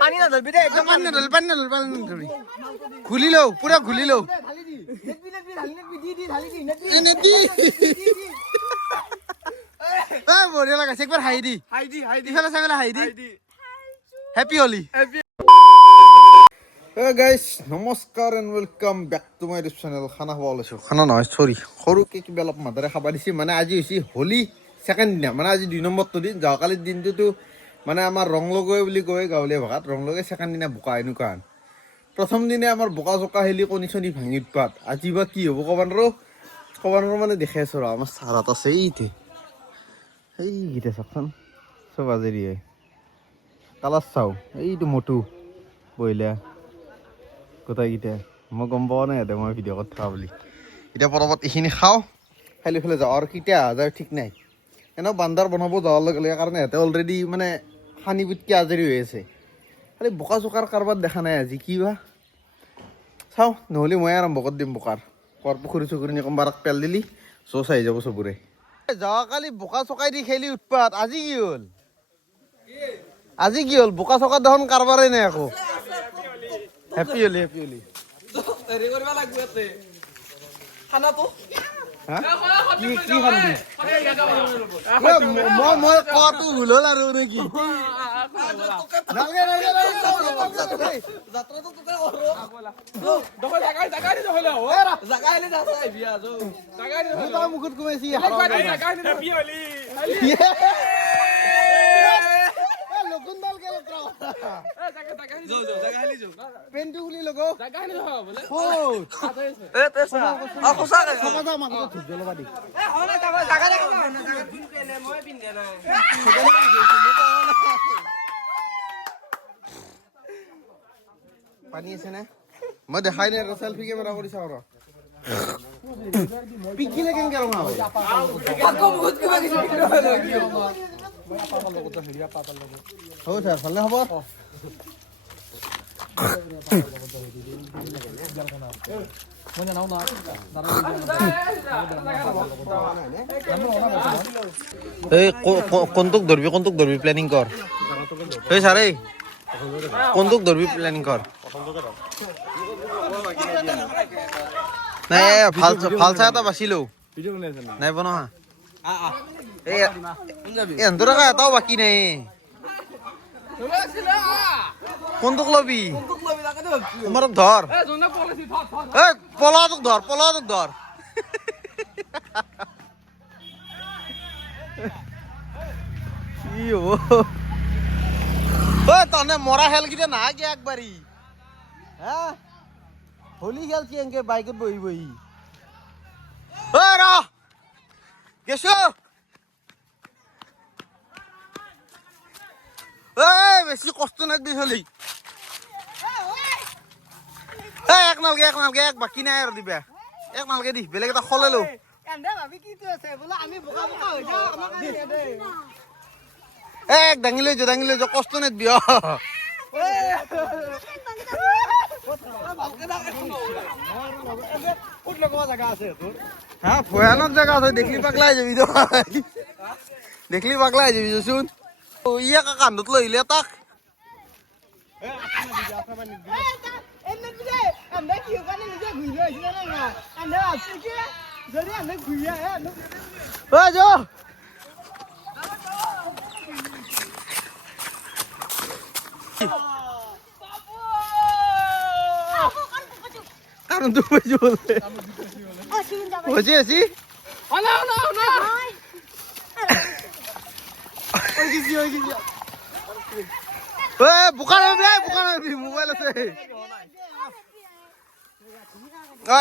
পানী না ধরবি রে একদম পানি না ধরবি খুলি লও পুরা খুলি লও এনে দি বঢ়িয়া লাগাইছে একবার হাই দি ইফালে চাইফালে হাই দি হ্যাপি হোলি গাইস নমস্কাৰ and welcome back to my YouTube channel খানা খাব ওলাইছোঁ খানা নহয় চৰি সৰুকৈ কিবা অলপ মাদাৰে খাব দিছে মানে আজি হৈছে হোলী ছেকেণ্ড দিনা মানে আজি 2 নম্বৰটো দিন যোৱাকালিৰ দিনটোতো মানে আমাৰ ৰং লগৈ বুলি কয় গাঁৱলীয়া ভাষাত ৰং লগৈ ছেকেণ্ড দিনা বোকা এনেকুৱা প্ৰথম দিনে আমাৰ বোকা চোকা হেলি কণী চনি ভাঙি উৎপাত আজি বা কি হ'ব ক'ব নোৱাৰো মানে দেখাই আছোঁ ৰ আমাৰ চাৰত আছে এইকেইটা চাওকচোন চব আজৰি হয় কালাৰ চাওঁ এইটো মটু বইলা গোটাইকেইটা মই গম পোৱা নাই ইয়াতে মই ভিডিঅ' কৰি থকা বুলি এতিয়া পৰৱত এইখিনি খাওঁ খাই লৈ পেলাই যাওঁ আৰু কেতিয়া যায় ঠিক নাই এনেও বান্দাৰ বনাব যাৱাৰ লগে লগে কাৰণে সিহঁতে অলৰেডি মানে সানি পুটকি আজৰি হৈ আছে খালি বোকা চোকাৰ কাৰোবাৰ দেখা নাই আজি কি বা চাওঁ নহ'লে মই আৰম্ভ কৰি দিম বোকাৰ পুখুৰী চুখুৰী নিকমবাৰক পেল দিলি জোচ আহি যাব চবৰে যোৱাকালি বোকা চকাই দি খেলি উৎপাত আজি কি হ'ল বোকা চকা দেখোন কাৰোবাৰে নাই আকৌ হেপী হোলি হেৰি কৰিব লাগিব ইয়াতে খানাটো কি খান্দি মই কোৱাটো ভুল হ'ল আৰু নেকি মুখত কমাইছি পেনটো খুলি লগ পানী আছে নে মই দেখাই নাই চেলফি কেমেৰা কৰি চাওঁ ৰ পিকিলে কেনেকে ৰঙা হয় হ'ব ছাৰ ভালনে হ'ব এই কোনটোক ধৰবি প্লেনিং কৰ এই ছাৰ এই কোনটোক ধৰবি প্লেনিং কৰ নাই ভাল চাই এটা বাছি লওঁ নাই বনোৱা এন্দৰ এটাও বাকী নাই কোনটোক লবি তোমাৰ ধৰ পলাটোক ধৰ কি হ'ব তনে মৰা খেলকেইটা নাহা কি একবাৰী হা হোলী খেল কি এনেকে বাইকত বহি ৰ গেছো বেছি কষ্ট নাকবি চলি এক নালগে এক বাকী নাই আৰু দিবা এক নালগে দি বেলেগ এটা খলে লো এক দাঙি লৈ যা কষ্ট নেদবি হ্যাঁ ভয়ানক জায়গা আছে দেখলি পাগলাই যাবি চোন ইয়াক কান্ধত লৈ আহিলে তাক কারণ তো বেশি বলছে বুঝে আছি বোকান মোবাইল আছে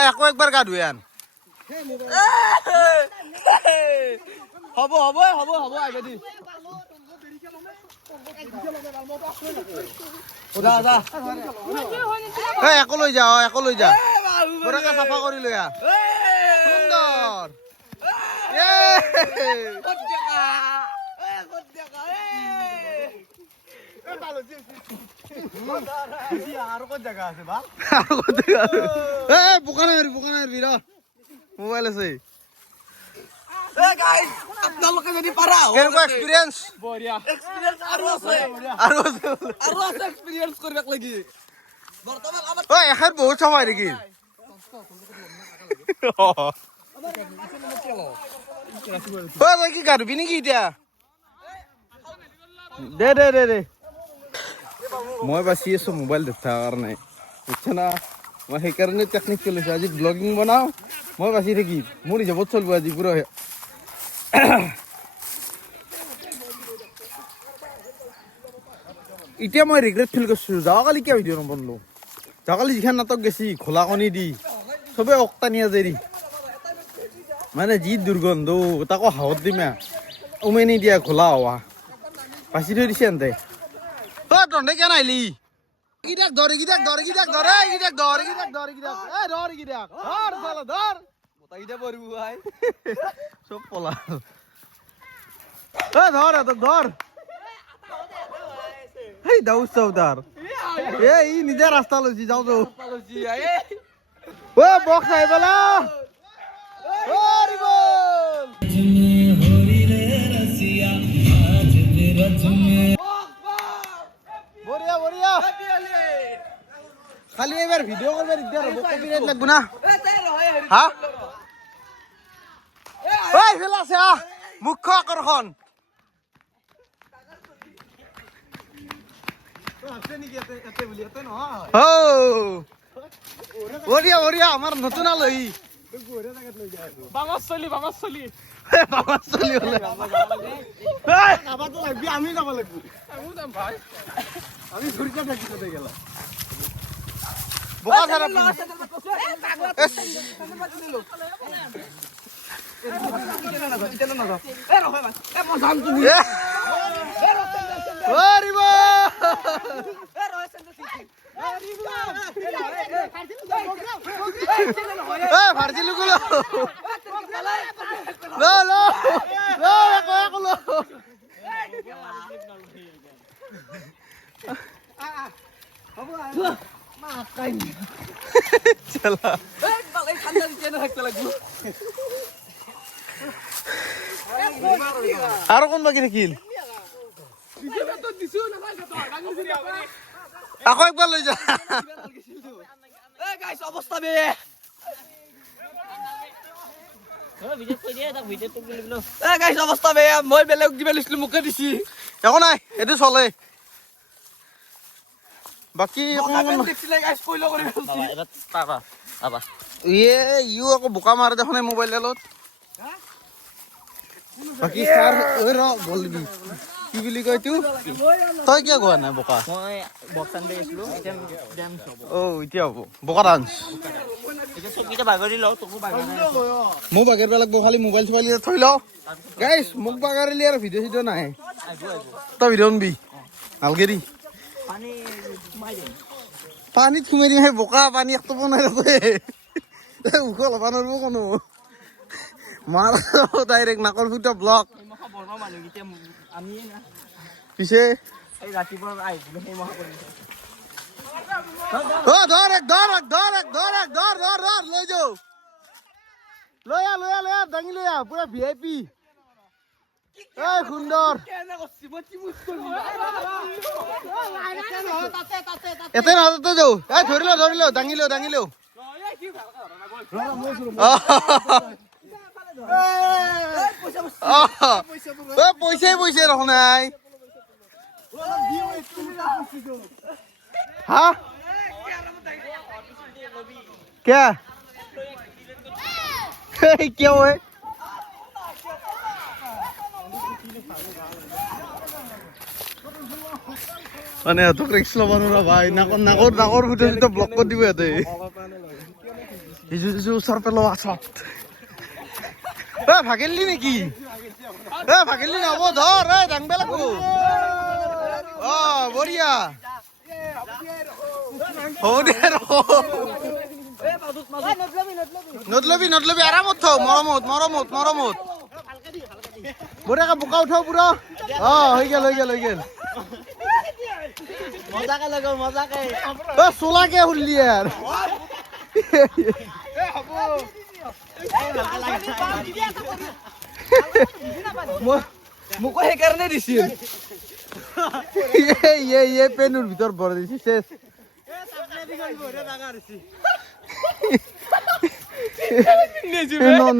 আকৌ একবাৰ গা ধুই আন হ'ব আগেদি একো লৈ যা পুৰাকে চাফা কৰি লৈ আহ সুন্দৰ আৰু ক'ত জাগা আছে বোকা নাই ৰ মোবাইল আছে গাইস আপোনালোকে যদি পাৰা কেনেকুৱা এক্সপিৰিয়েঞ্চ এক্সপিৰিয়েঞ্চ আৰু আছে আৰু আছে এক্সপিৰিয়েঞ্চ কৰিব লাগি বৰ্তমান আমাৰ ঐ এখান বহুত সময় নেকি তই কি গাড়বি নেকি এতিয়া দে দে দে দে মই বাচি আছো মোবাইল দেখাৰ কাৰণে বুজিছা না মই সেইকাৰণে টেকনিক চলিছোঁ আজি ব্লগিং বনাওঁ মই বাচি থাকিম মোৰ হিচাপত চলিব আজি পুৰা এতিয়া মই ৰিগ্ৰেট ফিল কৰিছোঁ যোৱাকালি কিয় ভিডিঅ' নবনালোঁ যোৱাকালি যিখন নাটক গেছি খোলা কণী দি চবে অক্টানিয়া জেৰি মানে যি দুৰ্গন্ধ তাকো হাৱত দিমা উমেনি দিয়া খোলা হোৱা বাচি থৈ দিছে এনতে তহঁতে কিয় নাহিলি গিটাক ধৰ গিটাক ধৰ গিটাক ধৰ গিটাক ধৰ গিটাক ধৰ গিটাক এ ধৰ গিটাক ধৰ চালা ধৰ গোটাইটা পৰিব ভাই চব পলা এ ধৰ এত ধৰ এই দাউদ চৌদাৰ এ ই নিজে ৰাস্তা লৈছি যাওঁ যাওঁ ও বক্স আহি পেলা বঢ়িয়া বঢ়িয়া খালি এবাৰ ভিডিঅ' কৰিব দিগদাৰ হ'ব কপিৰাইট লাগব না হা ঐ ফেলা আছে মুখ্য আকৰ্ষণ বঢ়িয়া বঢ়িয়া আমাৰ নতুন আলহী আমি যাব লাগিব আমি ঘূৰিতে থাকিব গেলা বোকা ছাৰ ভাৰজিলো গুলো লো লো লো লো চলা আৰু কোন বাকী থাকিল আকৌ একবাৰ লৈ যা অৱস্থা বেয়া অৱস্থা বেয়া মই বেলেগ কিবা লৈছিলো মোকে দিছি একো নাই এইটো চলে বাকী ইও আকৌ বোকা মাৰে দেখোন মোবাইল ডালত বাকী ছাৰ ঐ ৰ গলবি কি বুলি কয় তোৰ তই কিয় গোৱা নাই বোকা এতিয়া হ'ব বোকা ডান্স মোক বাগেৰিব লাগিব খালি মোবাইল চোবাইল থৈ লওঁ গাইছ মোক বাগেৰিলি আৰু ভিডিঅ' চিডিঅ' নাহে তই ভিডিঅ' নবি ভালকে পানীত সোমাই দিম সেই বোকা পানী একটো বনাই আছে উখ ল'ব নোৱাৰিব কোনো মাৰ ডাইৰেক্ট নাকৰ ফুটা ব্লক পিছে লৈ যাও লৈ আ দাঙি লৈ আহ পুৰা VIP সুন্দৰ এতে নহতে যাও ধৰি ল দাঙি ল পইচাই ৰখ নাই হা क्या क्या है মানে এতক ৰিক্স ল'ব নোৱাৰা ভাই নাকৰ ভিতৰত ব্লক কৰি দিব ইয়াতে ইজু ওচৰ পেলো আছত ভাগিলি নেকি ভাগিলি নহ'ব ধৰ দাঙব লাগিব বঢ়িয়া হ'ব দে নদলবি আৰামত থ মৰমত বঢ়িয়াকে বোকা উঠাও পুৰা হৈ গেল চোলাকে শুনলি আৰ মোকো সেইকাৰণে দিছিল পেনুৰ ভিতৰত ভৰাই দিছি শেষ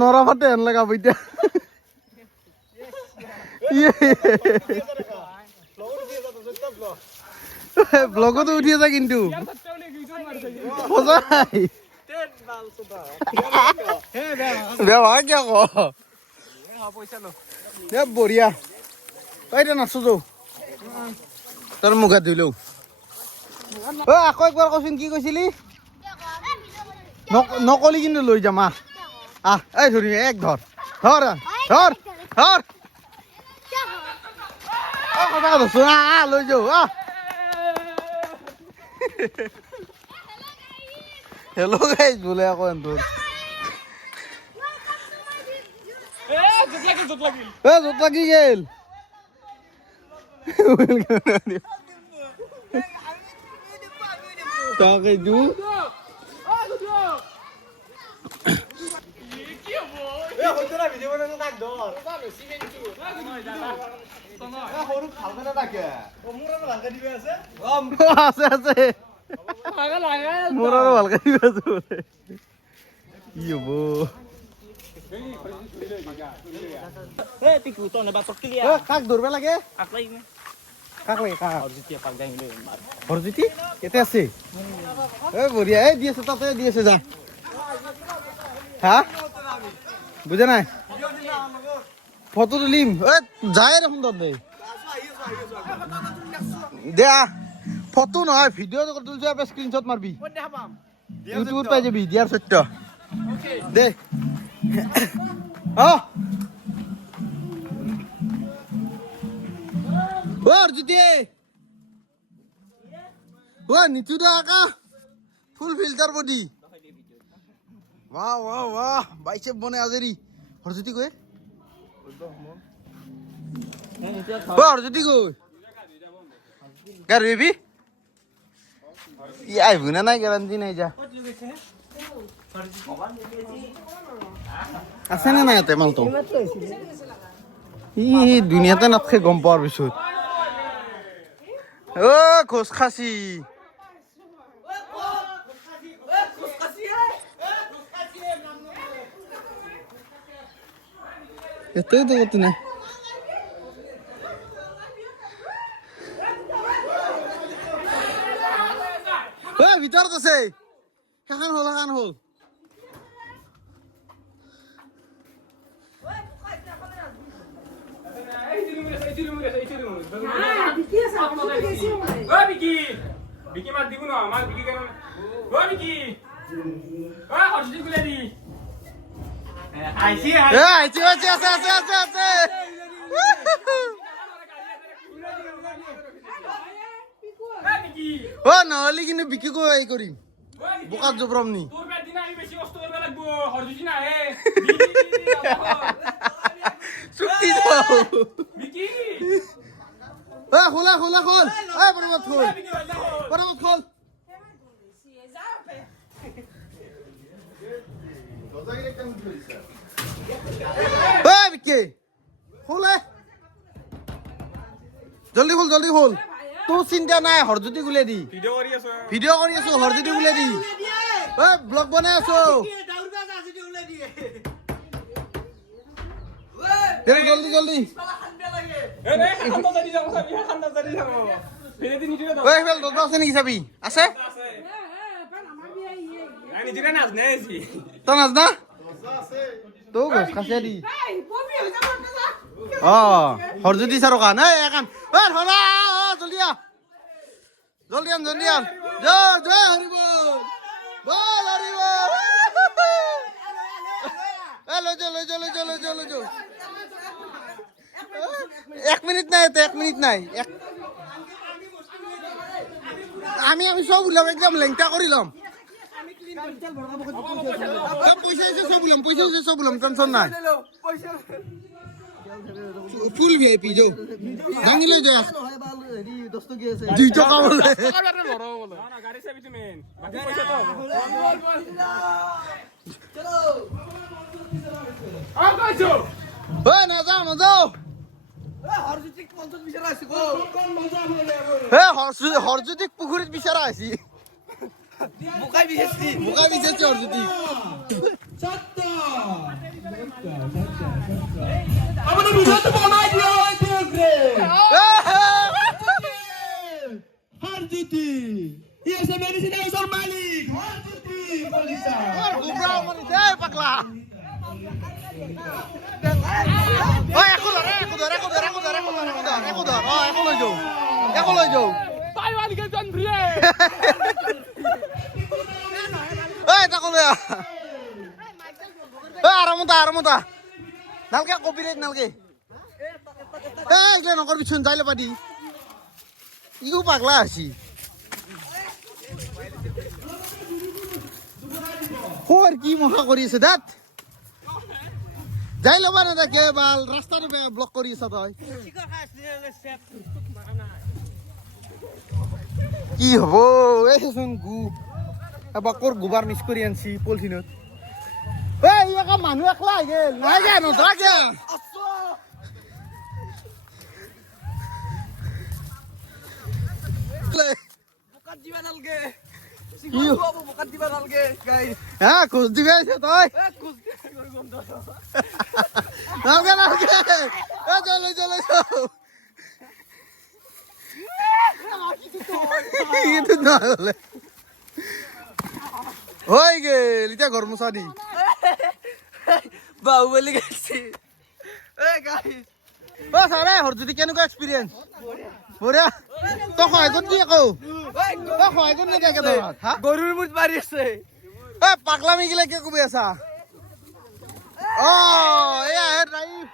নৰা ফাটে হেন লগাব এতিয়া ব্লগতো উঠি আছে কিন্তু সঁচাই বেয়া কিয় ক বঢ়িয়া এতিয়া নাচো যাও তোৰ মুখা ধুই লওঁ আকৌ একবাৰ কচোন কি কৈছিলি নকলি কিন্তু লৈ যাম আহ এই ধৰি এক ধৰ ধৰ ধৰ ধৰ কথা ধৰচোন লৈ যাওঁ হেল্ল' গাইজ বোলে আকৌ এন্তোৰ জোত লাগি গেল তাকেইতো আছে আছে মোৰ আৰু ভালকে দিব আছো কি হব কাক ধৰিব লাগে কাক লাগে হৰজ্যোতি কেতে আছে বঢ়িয়া এই দি আছে তাতে দি আছে যা হা বুজা নাই ফটো তুলিম যায় দেখোন তাতে দে ফটো নহয় ভিডিঅ' তুলছো এবাৰ স্ক্ৰীনশ্বট মাৰবি ইউটিউবত পাই যাবি দিয়াৰ সত্য দে হৰজ্যোতি নিচু দে আকা ফুল ফিল্টাৰ বডি वाह वाह वाह बाइसेप बने आजेरी हरज्योति कय हरज्योति कय गार बेबी ये आइबो ना ग्यारान्टी নাই যা আছে না নাই তে মাল তো ই দুনিয়াতে নাথকে গম পাওয়ার পিছত ও খোস খাসি এতই তো কত না ভিতৰত আছে কাখান হল বিকি মাত দিব না আমার বিকি কেন ও বিকি ও হরজি গুলে দি আইছি আছে ও নহলি কিন্তু বিকি কো এই কৰিম বোকাত জবৰম নি তোর বেদ দিন আমি বেশি কষ্ট করবে লাগবো হরজি না হে চুক্তি যাও বিকি খোলা পরমত খোল বিকি খোলে জলদি খোল তোৰ চিন্তা নাই হৰজ্যোতি গুলে দি ভিডিঅ' কৰি আছো হৰজ্যোতি গুলে দি ব্লগ বনাই আছো জলদি আছে নেকি চাবি আছে তই নাজ না তো গছ খাচে দি হৰজ্যোতি চাৰ কাণ একান জলদি আন জয় হৰিব বল হৰিব লৈ যাও 1 মিনিট নাই আমি সব ওলাম একদম লেংটা কৰি ল'ম পইচা সব ওলাম টেনশন নাই ফুল ভিআইপি যাও ভাঙি লৈ যা 2 টকা বলে গাড়ি চাবি তুমি বাকি পয়সা তো চলো ঐ নাযাওঁ নাযাওঁ হৰজিতিক পঞ্চত বিচাৰা আছে গো হৰজ্যোতিক পুখুৰীত বিচৰা আছি বুকাই বিচাৰছি হৰজ্যোতিক আপুনি ভিডিঅ'টো বনাই দিয়ক Harjiti, he is a medicine house Malik. Harjiti, Polisa. পাগলা ঐ একো ধৰ একো লৈ যাওঁ পাইৱাল কেজন ভ্ৰিয়ে ঐ তাকো লৈ আৰামতা নালকে কপিৰাইট নালকে এই নকৰবিচোন যাই ল'বা দি ইও পাগলা আছি খোৱাৰ কি মহা কৰি আছে দাঁত যাই ল'বা না তাকে বাল ৰাস্তাটো ব্লক কৰি আছা তই কি হ'ব এইচোন বাকৰ গোবাৰ মিছ কৰি আনছি পলিথিনত এই মানুহ একলা আহি গেল নাই গে নধৰাকে বুকাত দিবা নালগে ইউ। বুকাত দিবা নালগে গাইস হা খোজ দিবি আহিছে তই কুছ গন্ধ নালগে চল ইটো নহ'লে হৈ গেল এতিয়া ঘৰ মোচা দি বাহুবলি গাইছি গাইস চাৰে হৰজ্যোতি কেনেকুৱা এক্সপিৰিয়েঞ্চ বঢ়িয়া তই সহায় কৰি দিয়ে আকৌ তই সহায় কৰি নিদিয়া কে তই হা গৰুৰ মুঠ মাৰি আছে এ পাগলা মিগিলে কে কবি আছা অ এয়া হে ড্ৰাইভ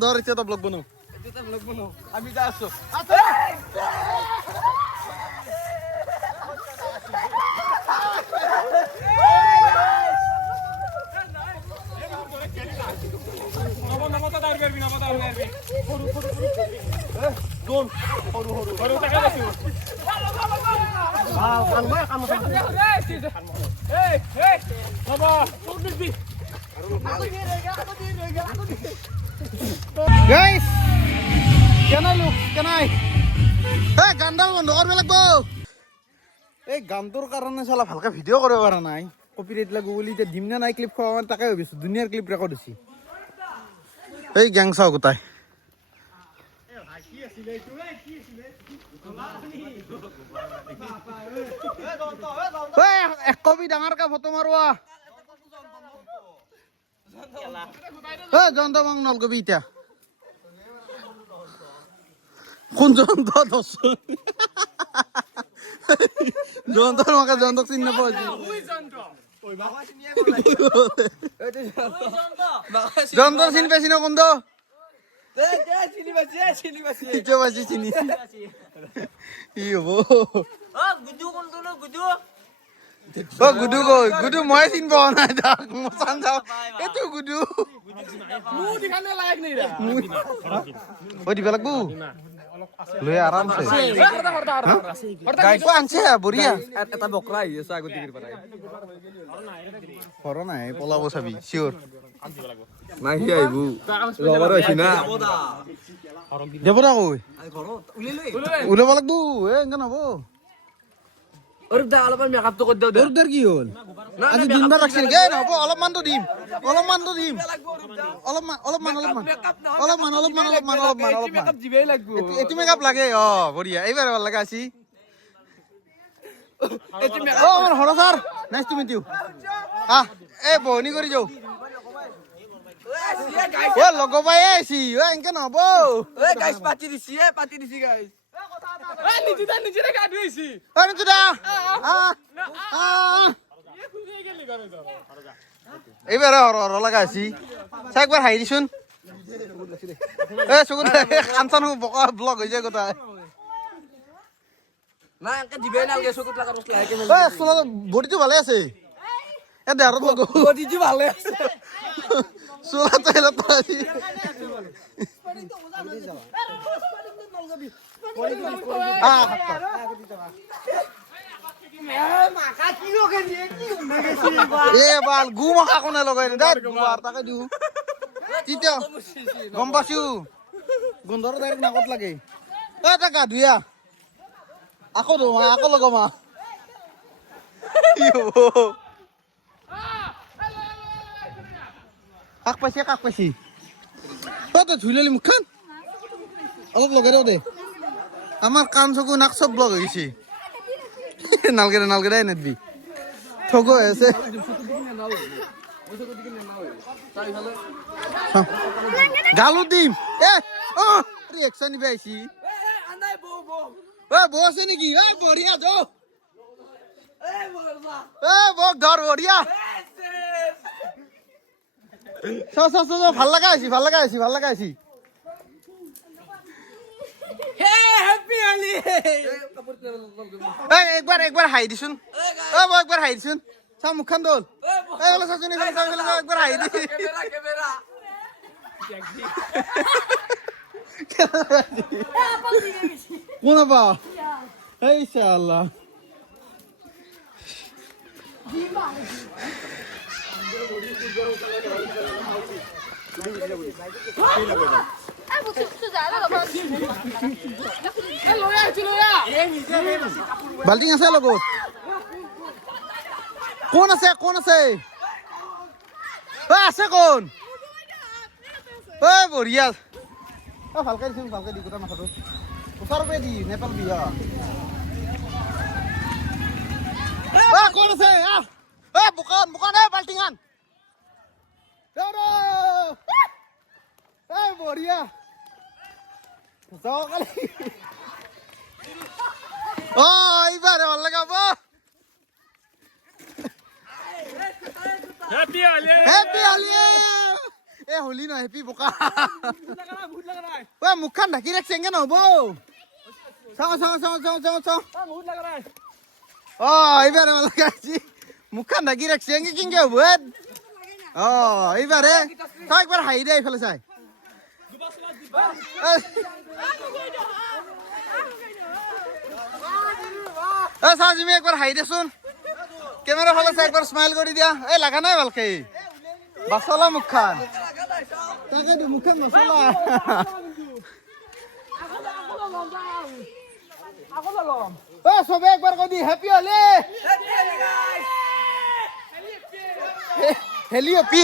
ধৰ এতিয়া তই ব্লগ বনাও এটা ব্লগ বনাও আমি যা আছো নবতা দাউৰ কৰবি কোন সৰু তাকে দেখিব হ'ব গাইস কেনাই এই গানডাল বন্ধ কৰিব লাগিব এই গানটোৰ কাৰণে চালা ভালকে ভিডিঅ' কৰিব পৰা নাই কপিৰাইট লাগব বুলি এতিয়া দিম নে নাই ক্লিপ খোৱা তাকে ভাবিছো দুনিয়াৰ ক্লিপ ৰেকৰ্ড হৈছে এই গেং চাও গোটাই এক কপি ডাঙৰকে ফটো মাৰোৱা জন্ত মাং নলকবি এতিয়া কোন জন্ত জন্তৰ মাকে জন্তক চিনি নাপাওঁ জন্তৰ চিনি পাইছি ন কোন চিনি কি হব গুডু মই চিনি পোৱা নাই তাক মচান যাওঁ এইটো গুডু দিব লাগবো লৈ আৰামছে আনছে বঢ়িয়া এটা বকৰা আহি আছে আগত দিগিৰ পৰা ঘৰ নাই পলাব চাবি চিয়ৰ নাই সি আহিব লগৰ হৈছে না দেৱদা কৈ ঘৰত উলিয়াই ওলাব লাগবো এনেকে নহব আৰু দা অলপমান মেকআপটো কৰি দিওঁ দে তোৰ কি হ'ল আজি দিনবাৰ ৰাখছি নেকি নহব অলপমানতো দিম অলপমান দিবই লাগব এইটো মেকআপ লাগে অ বঢ়িয়া এইবাৰ ভাল লগা আছি অ আমাৰ হৰ sir nice to meet you আহ এই বহনি কৰি যাও ও লগ পাই আছি ও এনেকে নহব গাইস পাতি দিছি গাইস নিজে গা ধুইছি ও নিতু দা এইবাৰ হৰ লগা আছি চাই একবাৰ হাঁহি দিচোন এ চকুত কাঞ্চন বকা ব্লক হৈ যায় গোটাই না এনকে দিবই নালগে চকুত লাগা বস্তু লাহেকে বডিটো ভালে আছে এ দেহত লগ বডিটো ভালে আছে চোলাটো হেলত আজি এ বাল গু মাখা কোনে লগাই দে গু আর তাকে দিও তিতা গম পাইছো গোন্ধৰ ডাইৰেক্ট নাকত লাগে এ তা গা ধুইয়া আকৌ ধোমা আকৌ লগমা কাক পাইছি অ তই ধুই ললি মুখখন অলপ লগাই দিওঁ দে আমাৰ কাণ চকু নাক চব ব্লক হৈ গৈছে নালগে নেদবি ঠগ হৈ আছে গালো দিম এ অ ৰিয়েকশ্যন নিবি আহিছি বৌ আছে নেকি বঢ়িয়া যো বৌক ধৰ বঢ়িয়া ভাল লগা আহিছি একবাৰ হাঁহি দিছোন মই একবাৰ হাঁহি দিছোন চা মুখখন দল চাচোন একবাৰ হাঁহি দি কোন পা এই চাল্লা বাল্টিং আছে লগত কোন আছে আছে কোন বঢ়িয়া ভালকে দিছো ভালকে দি গোটা মাথাটো ওচৰৰ পৰা দি নেপাল বিয়া কোন আছে বুকান বাল্টিং আন বঢ়িয়া যাও কালি এইবাৰ ভাল লগাব হেপী হলি এ হলি নহয় হেপী বোকা মুখখন ঢাকি ৰাখছে এংগে নহব চাওঁ এইবাৰ ভাল লগাইছি মুখখন ঢাকি ৰাখছে এংগে কেংগে হ'ব এইবাৰে তই একবাৰ হাঁহি দে এইফালে চাই চাজিমি একবাৰ হাঁহি দেচোন কেমেৰা ফালে চাই একবাৰ স্মাইল কৰি দিয়া এই লাগা নাই ভালকে বাচলা মুখখন তাকেতো মুখখন মচলা চবে একবাৰ কৈ দি হেপী হলি হেলিঅপি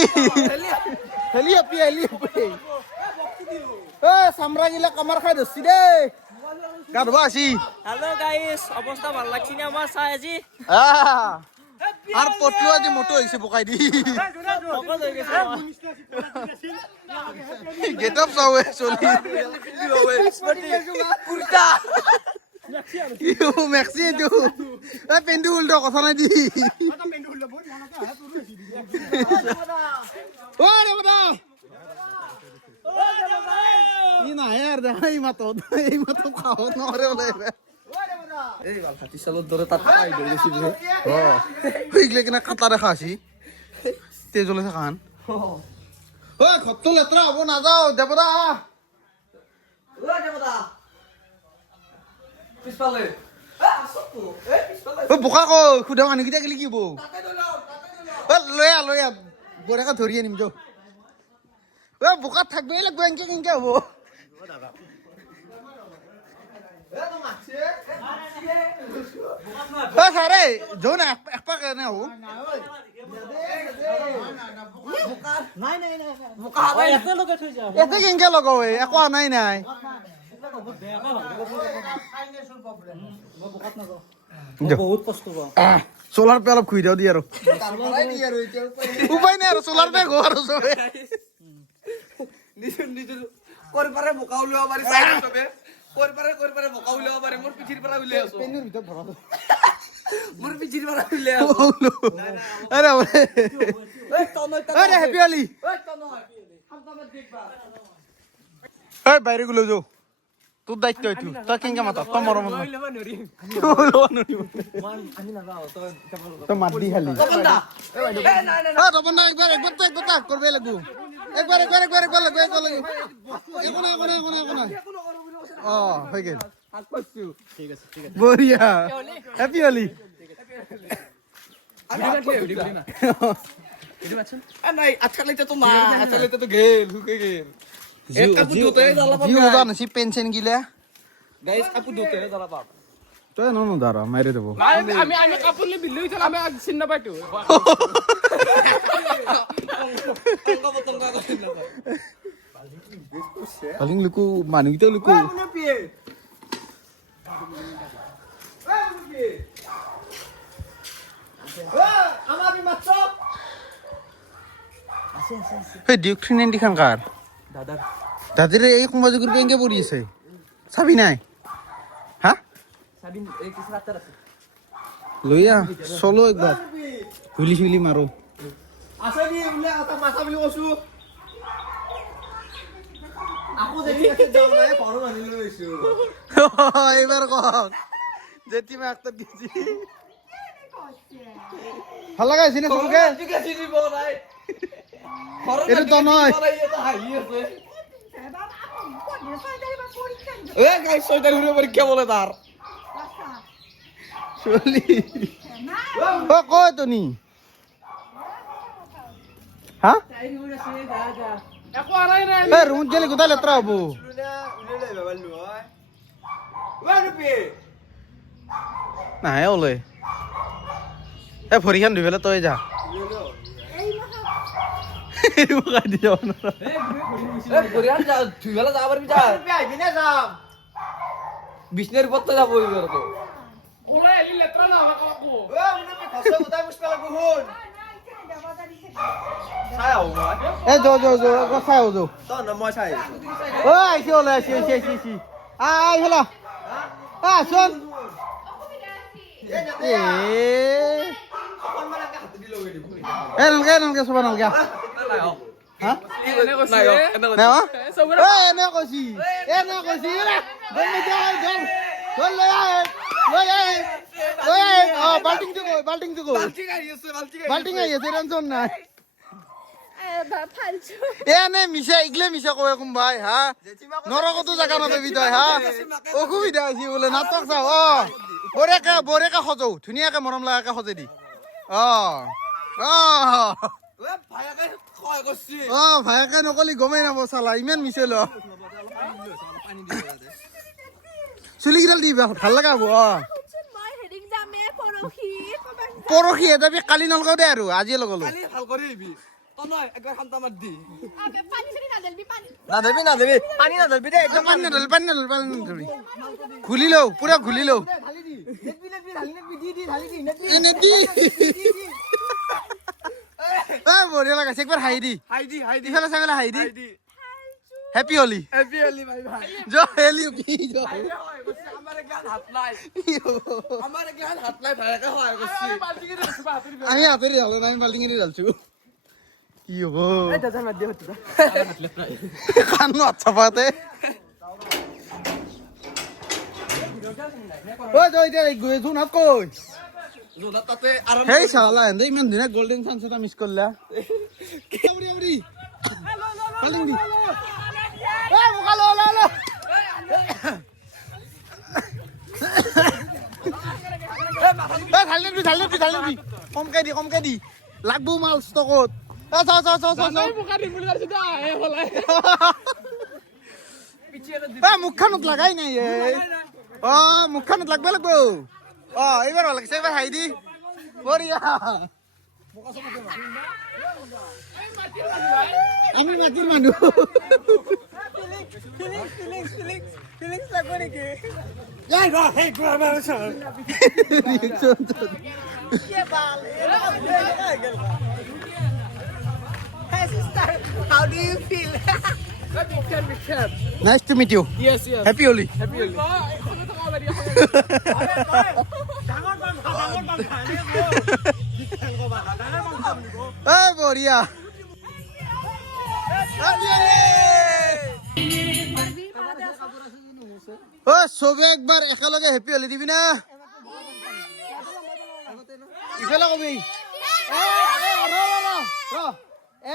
চামৰা গিলা কামাৰ খাই ধৰছি দেই গা ধুবা আছি হ্যালো গাইস অবস্থা ভালো লাগছে না আমার চাই আজি আর পটলু আজি মোটো হইছে বকাই দি সকল হয়ে গেছে গেট আপ চাও চলি কুর্তা ইউ মেক্সি দু এ পেন্ডু উল্টো কথা নাই দি ও রে বড়া ই না यार এই মাতো খাও নরে বলে এই বাল হাতি চালত ধরে তাত পাই গেছি বে হইগলে কিনা কাটা দেখা আছি তেজলে খান খত্ত লেত্রা হবো না যাও দেবদা পিছপালে আসতো পিছপালে বোকা কো খুদা মানুহ কিটা গেলি কি বৌ লয়া বড়াকা ধরি আনিম যাও বোকাত থাকবে লাগবে কেংকে হবো সারে যৌ না একপাক নে হবো এতে কেংকে লগাও একো নাই বহুত কষ্ট পাও সোলার পে অলপ খুই দাও দি আর উপায় নাই আর সোলার পে গো আর সবে নিজে করে পারে বোকা উলিয়া পারি সাইড সবে করে পারে বোকা উলিয়া পারি মোর পিছির পারা উলিয়া আছো পেনের ভিতর ভরা মোর পিছির পারা উলিয়া আছো আরে এই তনয় আরে হ্যাপি আলি এই তনয় হামতামে দেখবা এই বাইরে গুলো যাও তোর দায়িত্ব হইতু তুই কেঙ্গা মাতা তোর মরম না আমি না যাও তো মার দি খালি বন্ধা এই না তখন না একবার তো করবে লাগবো একবার লাগবো একো না হয়ে গেল হাত পাচ্ছু ঠিক আছে বঢ়িয়া হ্যাপি হলি নাই আচ্ছা লাইতে তো না আচ্ছা লাইতে তো গেল হুকে গেল এক কাপড় ধুতে জ্বালা পাব জিও জান সি পেনশন গিলা গাইস কাপড় ধুতে জ্বালা পাব তো নন দাঁড়া মাইরে দেবো আমি কাপড় লে বিল্লু হইছিল আমি চিন্তা পাইতো পালিং লুকু মানুহ কিটা লুকু এই ডিউক্ট্রিন এন্টি খান কার দাদার এই সমাজে গ্রুপে এঙ্গে পড়ি আছে চাবি নাই হ্যাঁ লইয়া চলো একবার হুইলি শুইলি মারো আছে নি বলে আতা মাথা বলি কসু আপু দেখি যাও না বড় মানি লইছো এবার কম যেটি মে একটা দিছি ভাল লাগাইছি না সবকে ঠিক আছে দিব নাই এটা তো নয় এটা হাই আছে এ গাইস সইতার ঘুরে পরীক্ষা বলে তার চলি ও কয় তো নি হ্যাঁ একো আরাই নাই এ রুম গেলে কোথায় লেত্রা হবো না হ্যাঁ ওলে এ ভরিখান ধুই পেলে তই যা বরিয়ান যা তুই বেলা যাবার বিচা আইবি না যাম বিষ্ণের উপর তো যাবো এবার তো ওরে এলি লেত্রা না আমাকে কাকু ও মনে পে খসে কোথায় মুশকিল লাগবো হুন ছায়া ও এ যো যো যো গোসাই ও যো তো না মই ছাই ও আইছি ওলে আইছি আই হলো আ শোন এ নলকে সবা নলকে হ্যাঁ নাই না এনে কইছি দল লই ও বাল্টিং তো গো বাল্টিং আইছে টেনশন নাই এনে মিশা ইগলে মিশা কয় কোন ভাই হ্যাঁ নরকতো জায়গা নাপাবি তই হ্যাঁ অসুবিধা আছে বলে নাটক চাও বৰেকা সজৌ ধুনীয়াকে মৰম লাগাকে সজে দি ভায়াকে নকলি গমেই নাপ চালা ইমান মিছে ল চুলি কিডাল দি ভাল লগা হব পৰহি এটা কালি নলগাও দে আৰু আজিয়ে লগালো ভাল কৰি আহিবি তো নয় একবার খান্তা মার দি না দেবি পানি না দেবি দে একদম পানী নাদল ঘুলি লও পুৰা ঘুলি লও এনে দি বঢ়িয়া লাগাইছে একবাৰ হাঁহি দি ইফালে চাইফালে হাঁহি দি হেপী হলি ভাই ভাই হেলি আমার একলা হাত নাই ভাই করছি আমি হাতের ঢালো না আমি বাল্টিং এর ঢালছো কি হবো কান্নো আচ্ছা পাতে ও জয় দে গয়ে জুন হাত কই জোনা তাতে আর হেই শালা এন্ড ইমান দিনা গোল্ডেন চান্স এটা মিস করলা আউরি বাল্টিং দি এ মুকা লো ঢালি কমকে দি লাগবো মাল ষ্টকত মুখখানত লাগাই নাই মুখখানত লাগবে এইবাৰ লাগিছে এইবাৰ হাই দি বঢ়িয়া আমি মাটিৰ মানুহ How do you feel? Nice to meet you. Yes. Happy Holi. Hey, বঢ়িয়া চবে একবাৰ একেলগে হেপী হলি দিবি না ইফালে কবি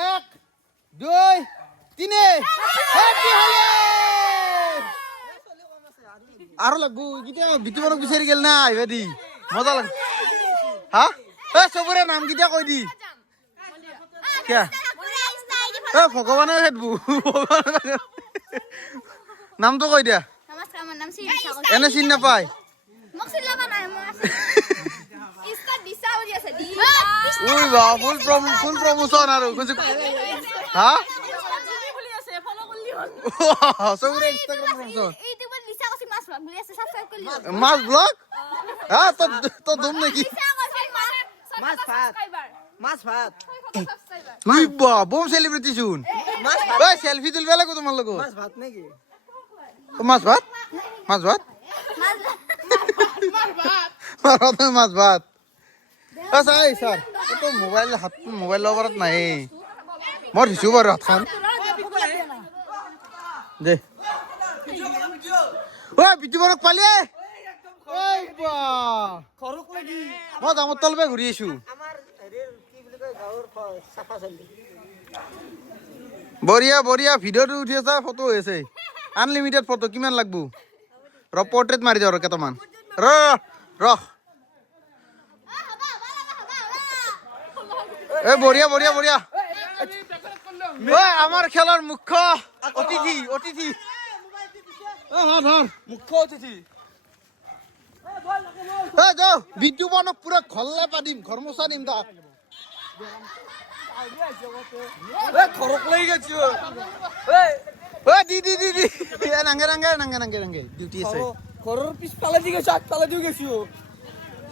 1 2 3 হেপী হলি আৰু লাগবো এতিয়া বিটু মানুহ বিচাৰি গেল না আহিবা দি মজা লাগ হা চবৰে নাম কেইটা কৈ দি কিয়া ভগৱানে হেতবু নামটো কৈ দিয়া নমস্কাৰ মোৰ নাম শ্ৰী দিশা এনে চিনি নাপায় মোক চিনি লবা নাই মই ইস্তা দিশা হৈ আছে উই বা ফুল প্ৰমোচন আৰু হা চবৰে ইনষ্টাগ্ৰাম প্ৰমোচন ইউটিউবত দিশা কৈছে মাছ ব্লগ বুলি আছে সাবস্ক্ৰাইব কৰি লিও মাছ ব্লগ হা তো দুম নেকি মাছ ভাত মাছ ভাত উই বা বম সেলিব্ৰিটি চোন মাছ ওই সেলফি তুলবে লাগো তোমার লগো মাছ ভাত নেকি মাছ ভাত মাছ ভাত আচ্ছা এই স্যার তো মোবাইল লবাৰত নাই মই দিছো বাৰু হাতখন দে ঐ বিটুবৰক পালি ঐ বা খৰক লাগি মই দামত তলবে ঘূৰি আছো আমাৰ হেৰিৰ কি বুলি কয় গাঁৱৰ চাফা চলি বঢ়িয়া ভিডিঅ'টো উঠি আছে ফটো হৈ আছে আনলিমিটেড ফটো কিমান লাগব ৰ পৰ্ট্ৰেট মাৰি যাওঁ ৰ কেইটামান ৰ এ বঢ়িয়া ঐ আমাৰ খেলৰ মুখ্য অতিথি ধৰ মুখ্য অতিথি যাও বিদ্যু বনক পুৰা ঘৰলে পাতিম ঘৰ মোচা দিম তাক খৰক লাগি গেছি নাংগে ডিউটি আছে ঘৰৰ পিছফালে দি গেছি আগফালে দি গেছি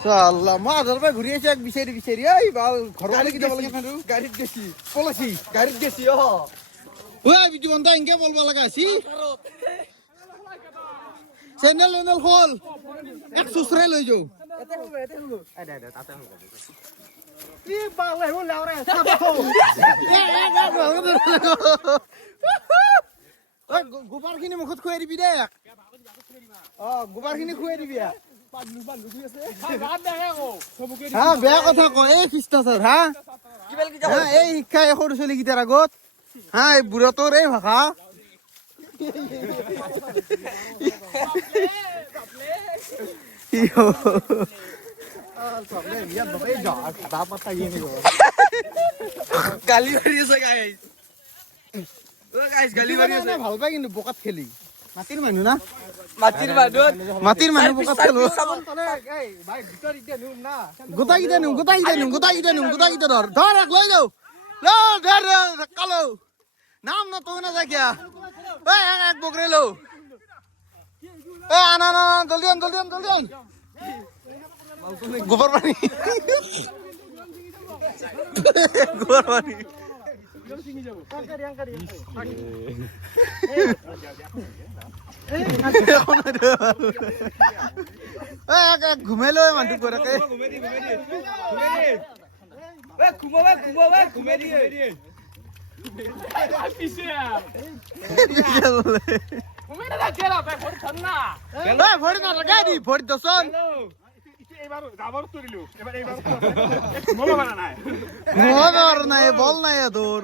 চাল্লা মই আধাৰ পৰা ঘূৰি আছো এক বিচাৰি এই বাল ঘৰলৈ কি যাব লাগে গাড়ীত গেছি পলাছি গাড়ীত গেছি ঐ বিজু বন্ধা এনেকে বলবা লগা আছি চেনেল হল এক সুসৰাই লৈ যাও কি বালে হল লাউৰে গোবৰ খিনি মুখত খুৱাই দিবি দে গোবৰ খিনি খুৱাই দিবি হা বেয়া কথা কয় এই খ্ৰীষ্টাচাৰ হা এই শিক্ষা এই সৰু ছোৱালী কেইটাৰ আগত হা এই বুঢ়াটোৰ এই ভাষা গালি মাৰি আছে গাইছ গালি মাৰি আছে ভাল পাই কিন্তু বোকাত খেলি মাটিৰ মানুহ না মাটিৰ মানুহ বোকাত খেলো গোটাই কেইটা নিম ধৰ লৈ যাও ধৰ কালো নাম না তো না যাকিয়া এক বকৰে লো আনা জলদি আন গোবৰ পানি ঘুমাই লৈ মানুহ গৰাকে ভৰি দচোন নাই বল নাই তোৰ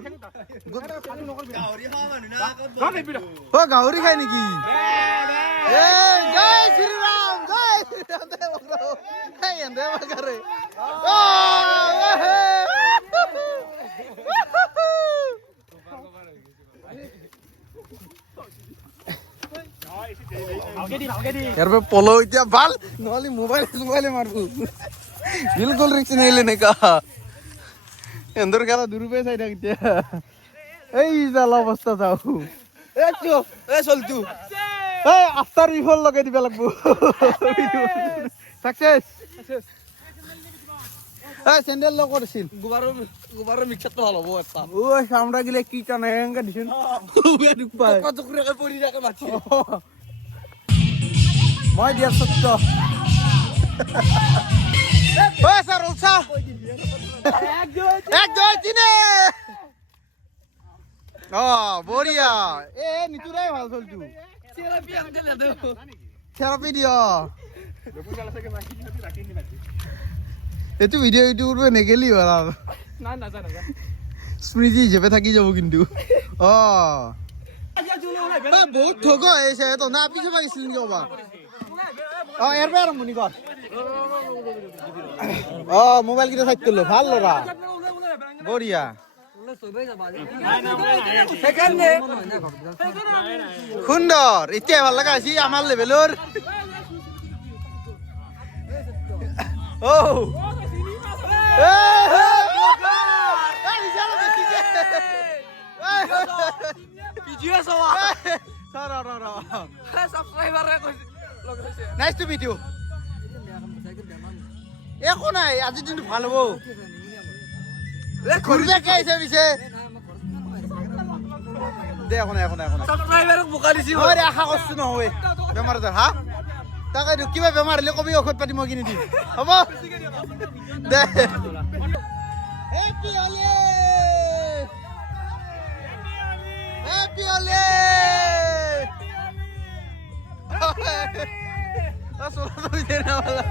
গাহৰি খাই নেকি জয় শ্ৰীৰাম পলো এতিয়া ভাল নহলে মোবাইলে মারবো বিলকুল রিক্স নিলে নেকা এন্দর খেলা দুরুপে চাই থাক এতিয়া এই জাল অবস্থা যাও চলতু আফটার রিফল লগাই দিবা লাগবো সাকসেস স্যান্ডেল লগ করছিল গোবাৰৰ মিক্সাৰটো ভাল হ'ব এটা ও সামৰা গিলে কি টানে হেঙ্গা দিছুন টকা পৰি থাকে মাটি মই দিয়া সত্য ও স্যাৰ উলসা এক দুই তিনে বঢ়িয়া এ নিতুৰাই ভাল চলতু থেৰাপি দিয় এইটো ভিডিঅ' ইউটিউবত নেগেলি হ'ল আৰু স্মৃতি হিচাপে থাকি যাব কিন্তু বহুত ঠগ হৈছে তো না পিছে পাইছিল নেকি বাবা ইয়াৰ পৰা আৰম্ভণি কৰ মোবাইল কেইটা চাই তুলো ভাল ল'ৰা বঢ়িয়া সুন্দৰ এতিয়া ভাল লগা হৈছে আমাৰ লেভেলৰ Nice to meet you. একো নাই আজি দিনটো ভাল হ'ব ঘূৰিলে কে আহিছে পিছে দে একো নাই সাবস্ক্ৰাইবাৰক বোকা দিছি মই আশা কৰিছো নহয় বেমাৰ আজাৰ হা তাকে কিবা বেমাৰ হ'লে কবি ঔষধ পাতি মই কিনি দিম হ'ব দে হেপী হলি হেপী হলি Solo no dice nada.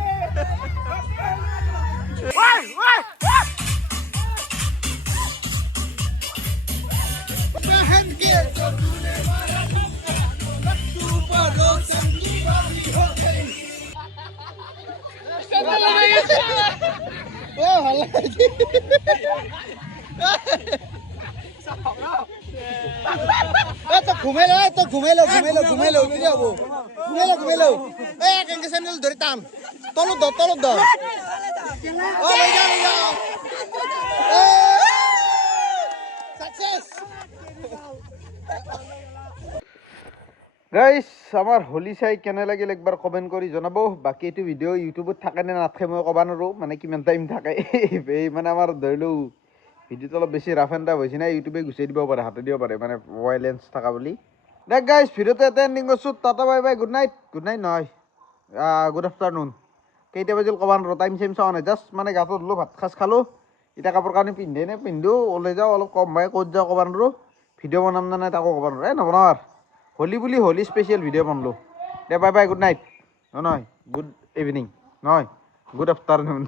ঘুমাই লও কি হ'ব ঘুমাই লও কেনেকে চেন্দেল ধৰি টান তলত দ গাইস আমাৰ হোলি চাই কেনে লাগিল একবাৰ কমেন্ট কৰি জনাব বাকি এইটো ভিডিঅ' ইউটিউবত থাকে নে নাথাকে মই ক'ব নোৱাৰো মানে কিমান টাইম থাকে এই মানে আমাৰ ধৰিলো ভিডিঅ'টো অলপ বেছি ৰাফ এণ্ড টাফ হৈছে না ইউটিউবে গুচাই দিব পাৰে হাতে দিব পাৰে মানে ভাইলেন্স থকা বুলি দেখ গাইস ভিডিঅ'টো এটা এণ্ডিং কৰিছোঁ tata bye bye good night নহয় গুড আফটাৰনুন কেইটা বাজিল ক'ব নোৱাৰো টাইম চাইম চাওঁ নাই জাষ্ট মানে গাটো ধুলো ভাত সাজ খালোঁ এতিয়া কাপোৰ কানি পিন্ধো ওলাই যাওঁ অলপ কম ভাই ক'ত যাওঁ ক'ব নোৱাৰো ভিডিঅ' বনাম নে নাই তাকো ক'ব নোৱাৰো নবনাওঁ হোলি বুলি হোলি স্পেচিয়েল ভিডিঅ' বনালোঁ দে বাই বাই গুড নাইট নহয় গুড ইভিনিং নহয় গুড আফটাৰনুন